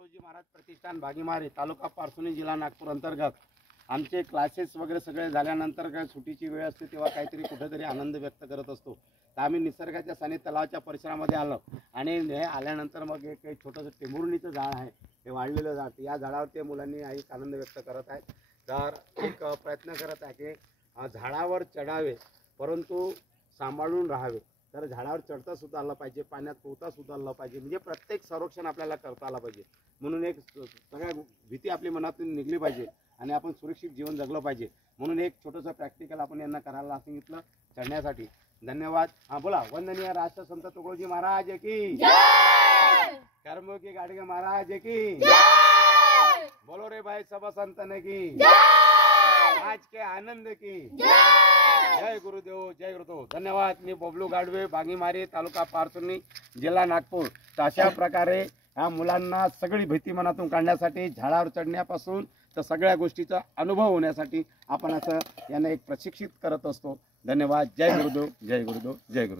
तुकडोजी महाराज प्रतिष्ठान भागीमारी तालुका पारसोनी जिल्हा नागपूर अंतर्गत आमचे क्लासेस वगैरे सगळे झाल्यानंतर काय सुट्टीची वेळ असते तेव्हा काहीतरी कुठेतरी आनंद व्यक्त करत असतो। तर आम्ही निसर्गाच्या सानिध्यात तलावाच्या परिसरामध्ये आलो आणि हे आल्यानंतर मग एक छोटंसं टेंभुर्णीचं झाड आहे, हे वाढलेलं झाड, या झाडावरती मुलांनी एक आनंद व्यक्त करत आहेत। तर एक प्रयत्न करत आहे की झाडावर चढावे परंतु सांभाळून राहावे। तर झाडावर चढता सुद्धा आलं पाहिजे, पाण्यात पोहता सुद्धा आलं पाहिजे, म्हणजे प्रत्येक संरक्षण आपल्याला करता आलं पाहिजे। म्हणून एक सगळ्या भीती आपली मनातून निघली पाहिजे आणि आपण सुरक्षित जीवन जगलं पाहिजे। म्हणून एक छोटंसं प्रॅक्टिकल आपण यांना करायला सांगितलं चढण्यासाठी। धन्यवाद। हां बोला। वंदनीय राष्ट्रसंत तुकडोजी महाराज की जय, कर्मयोगी गाडगे महाराज की जय, बोलो रे भाई सब संतन की जय, आज के आनंद की जय, जय गुरुदेव, जय गुरुदेव। धन्यवाद। मी बबलू गाडवे, भागीमारी, तालुका पारसोनी, जिल्हा नागपूर। तर अशा प्रकारे ह्या मुलांना सगळी भीती मनातून काढण्यासाठी, झाडावर चढण्यापासून तर सगळ्या गोष्टीचा अनुभव होण्यासाठी आपण असं यांना एक प्रशिक्षित करत असतो। धन्यवाद। जय गुरुदेव, जय गुरुदेव, जय गुरुदेव।